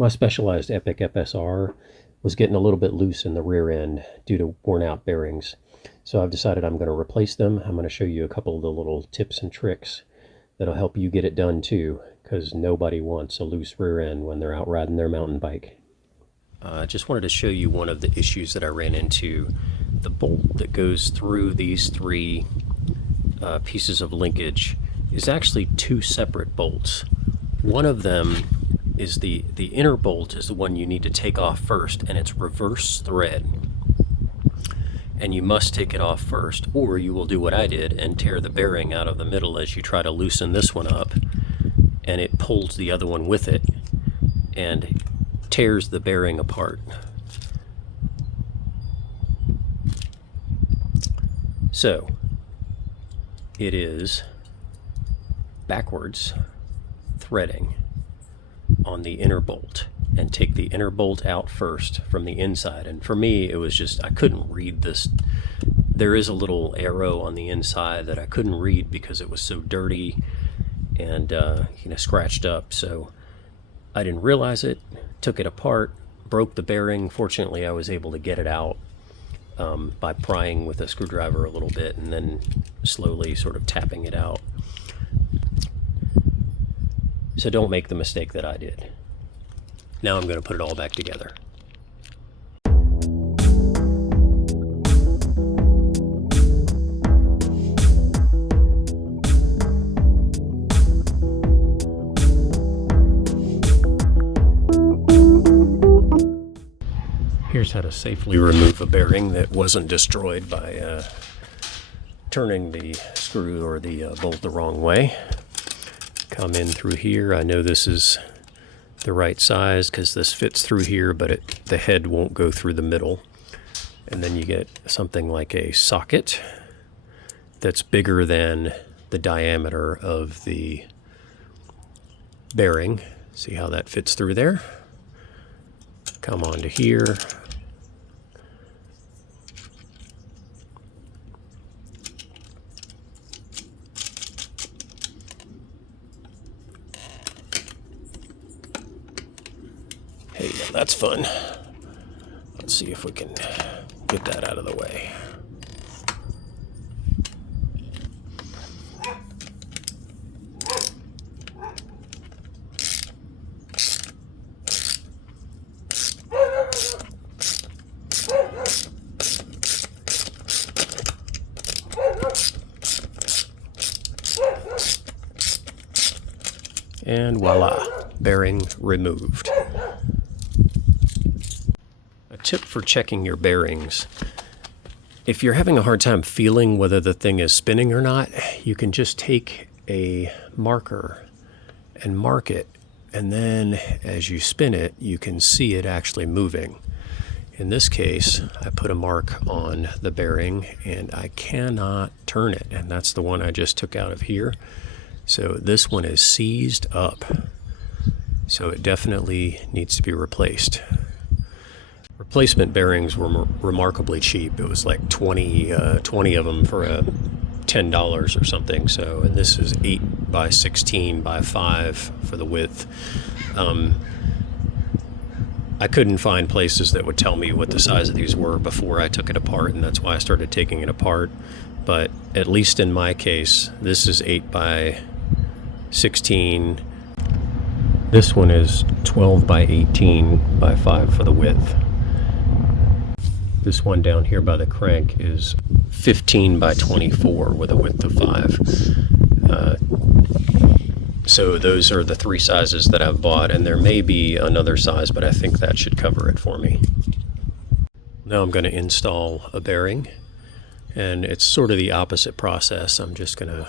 My Specialized Epic FSR was getting a little bit loose in the rear end due to worn out bearings. So I've decided I'm going to replace them. I'm going to show you a couple of the little tips and tricks that'll help you get it done too, because nobody wants a loose rear end when they're out riding their mountain bike. I just wanted to show you one of the issues that I ran into. The bolt that goes through these three pieces of linkage is actually two separate bolts. One of them is the inner bolt is the one you need to take off first, and it's reverse thread. And you must take it off first, or you will do what I did and tear the bearing out of the middle as you try to loosen this one up, and it pulls the other one with it and tears the bearing apart. So it is backwards threading on the inner bolt, and take the inner bolt out first from the inside. And for me, it was just, I couldn't read this. There is a little arrow on the inside that I couldn't read because it was so dirty and scratched up. So I didn't realize it, took it apart, broke the bearing. Fortunately, I was able to get it out by prying with a screwdriver a little bit and then slowly sort of tapping it out. So don't make the mistake that I did. Now I'm going to put it all back together. Here's how to safely remove a bearing that wasn't destroyed by turning the screw or the bolt the wrong way. Come in through here. I know this is the right size because this fits through here, but the head won't go through the middle. And then you get something like a socket that's bigger than the diameter of the bearing. See how that fits through there? Come on to here. Hey, now that's fun. Let's see if we can get that out of the way. And voila, bearing removed. A tip for checking your bearings: if you're having a hard time feeling whether the thing is spinning or not, you can just take a marker and mark it, and then as you spin it, you can see it actually moving. In this case, I put a mark on the bearing and I cannot turn it, and that's the one I just took out of here. So this one is seized up, so it definitely needs to be replaced. Replacement bearings were remarkably cheap. It was like 20 of them for $10 or something. So, and this is 8 by 16 by 5 for the width. I couldn't find places that would tell me what the size of these were before I took it apart, and that's why I started taking it apart. But at least in my case, this is 8 by 16. This one is 12 by 18 by 5 for the width. This one down here by the crank is 15 by 24 with a width of 5. So those are the three sizes that I've bought, and there may be another size, but I think that should cover it for me. Now I'm going to install a bearing, and it's sort of the opposite process. I'm just going to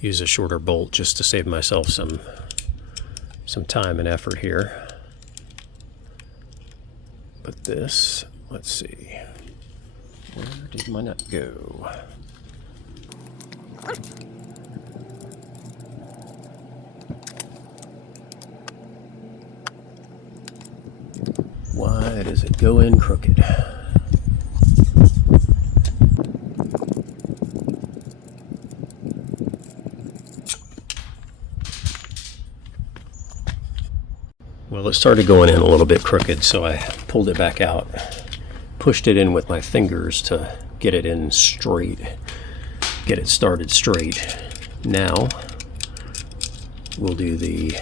use a shorter bolt just to save myself some time and effort here. But this, let's see, where did my nut go? Why does it go in crooked? Well, it started going in a little bit crooked, so I pulled it back out, pushed it in with my fingers to get it in straight, get it started straight. Now we'll do the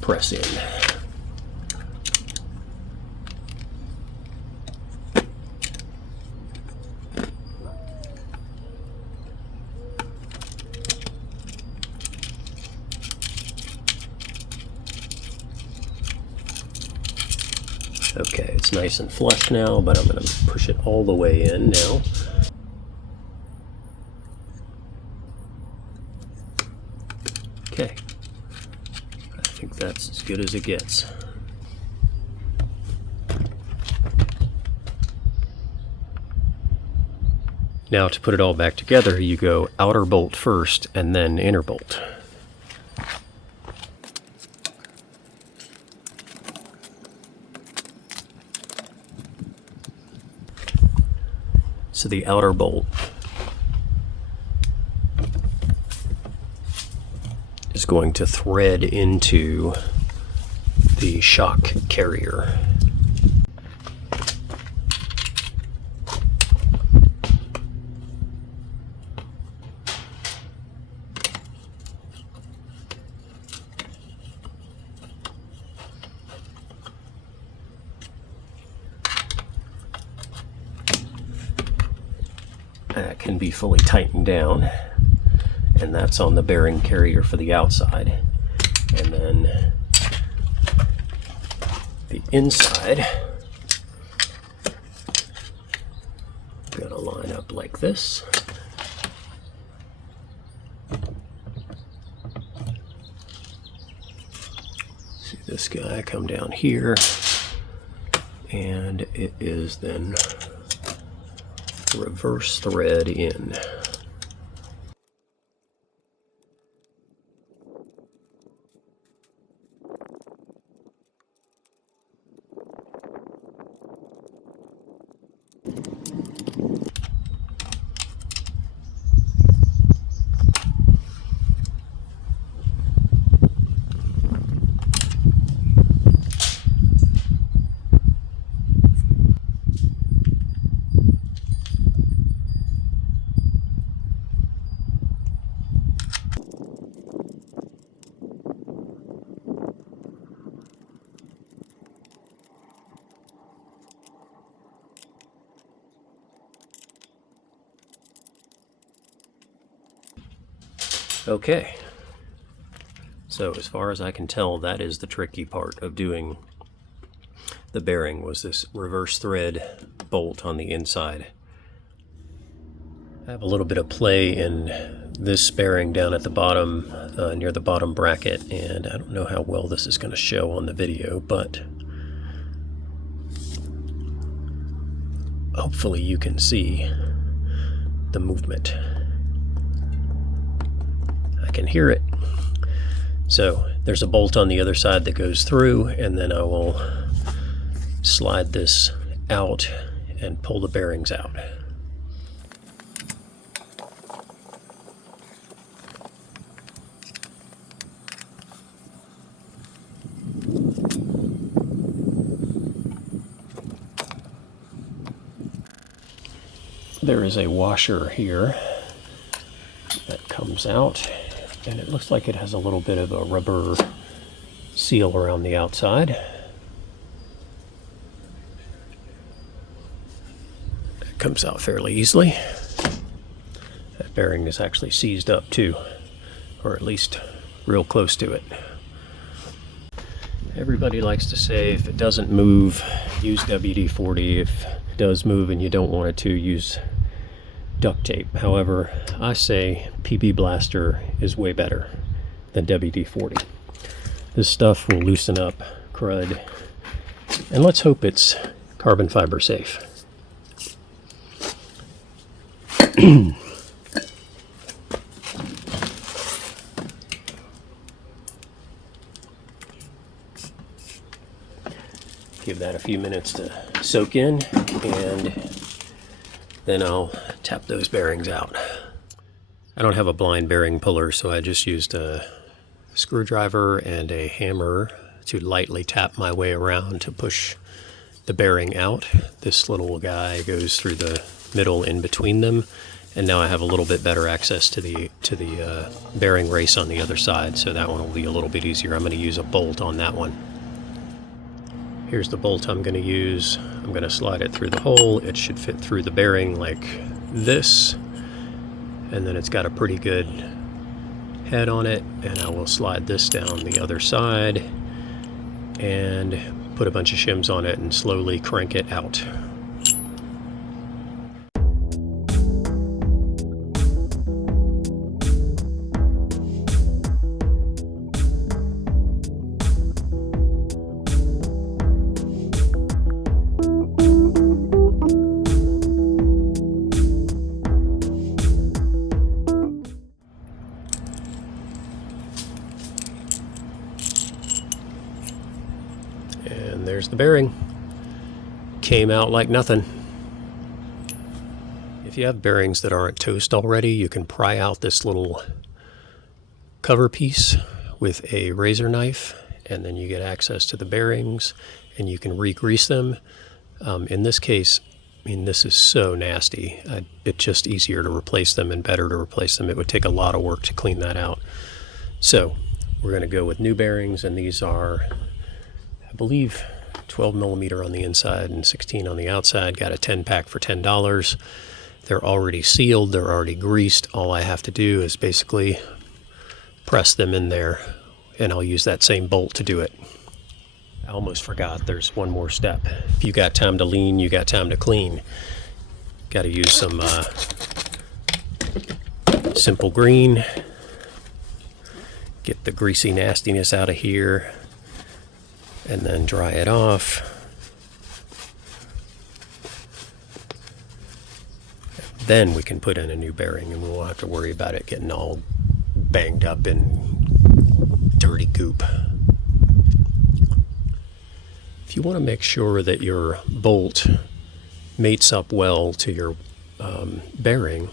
press in. Okay, it's nice and flush now, but I'm going to push it all the way in now. Okay, I think that's as good as it gets. Now to put it all back together, you go outer bolt first and then inner bolt. So the outer bolt is going to thread into the shock carrier. That can be fully tightened down, and that's on the bearing carrier for the outside. And then the inside, gonna line up like this. See this guy come down here, and it is then reverse thread in. Okay, so as far as I can tell, that is the tricky part of doing the bearing, was this reverse thread bolt on the inside. I have a little bit of play in this bearing down at the bottom, near the bottom bracket, and I don't know how well this is going to show on the video, but hopefully you can see the movement. I can hear it. So there's a bolt on the other side that goes through, and then I will slide this out and pull the bearings out. There is a washer here that comes out, and it looks like it has a little bit of a rubber seal around the outside. It comes out fairly easily. That bearing is actually seized up too, or at least real close to it. Everybody likes to say if it doesn't move, use WD-40. If it does move and you don't want it to, use duct tape. However, I say PB Blaster is way better than WD-40. This stuff will loosen up crud, and let's hope it's carbon fiber safe. Give that a few minutes to soak in, and then I'll tap those bearings out. I don't have a blind bearing puller, so I just used a screwdriver and a hammer to lightly tap my way around to push the bearing out. This little guy goes through the middle in between them, and now I have a little bit better access to the bearing race on the other side, so that one will be a little bit easier. I'm going to use a bolt on that one. Here's the bolt I'm going to use. I'm going to slide it through the hole. It should fit through the bearing like this, and then it's got a pretty good head on it, and I will slide this down the other side and put a bunch of shims on it and slowly crank it out. And there's the bearing. Came out like nothing. If you have bearings that aren't toast already, you can pry out this little cover piece with a razor knife, and then you get access to the bearings and you can re-grease them. In this case, I mean, this is so nasty. It's just easier to replace them and better to replace them. It would take a lot of work to clean that out. So we're going to go with new bearings, and these are, I believe, 12 millimeter on the inside and 16 on the outside. Got a 10 pack for $10. They're already sealed, they're already greased. All I have to do is basically press them in there, and I'll use that same bolt to do it. I almost forgot there's one more step. If you got time to lean, you got time to clean. Got to use some simple green. Get the greasy nastiness out of here, and then dry it off. Then we can put in a new bearing, and we won't have to worry about it getting all banged up and dirty goop. If you want to make sure that your bolt mates up well to your bearing,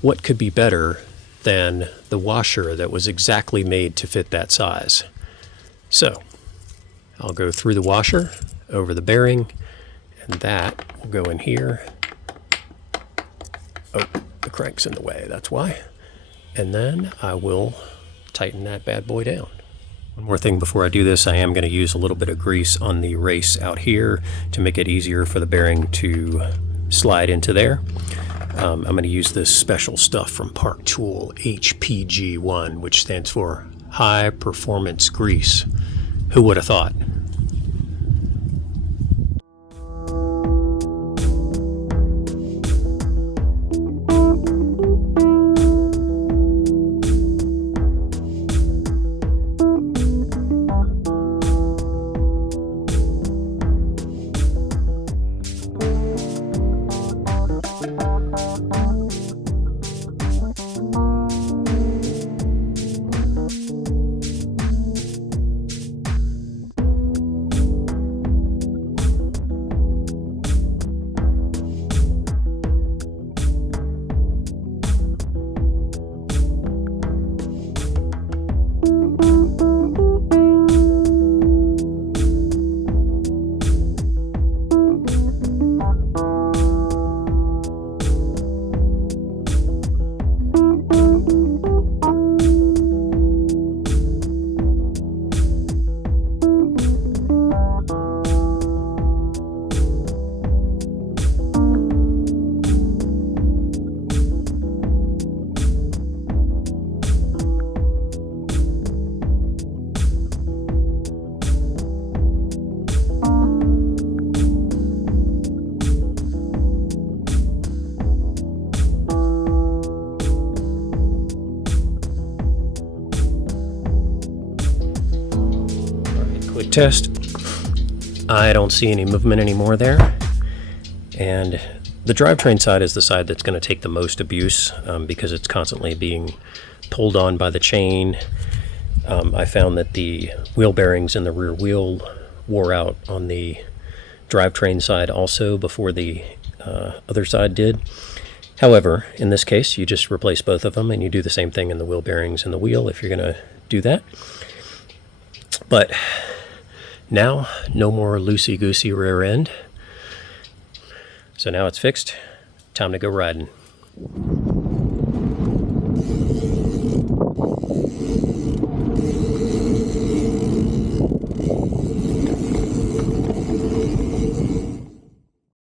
what could be better than the washer that was exactly made to fit that size? So I'll go through the washer over the bearing, and that will go in here. Oh, the crank's in the way, that's why. And then I will tighten that bad boy down. One more thing before I do this, I am going to use a little bit of grease on the race out here to make it easier for the bearing to slide into there. I'm going to use this special stuff from Park Tool, HPG1, which stands for High Performance Grease. Who would have thought? Quick test. I don't see any movement anymore there. And the drivetrain side is the side that's going to take the most abuse because it's constantly being pulled on by the chain. I found that the wheel bearings in the rear wheel wore out on the drivetrain side also before the other side did. However, in this case, you just replace both of them, and you do the same thing in the wheel bearings and the wheel if you're going to do that. But now, no more loosey-goosey rear end. So now it's fixed. Time to go riding.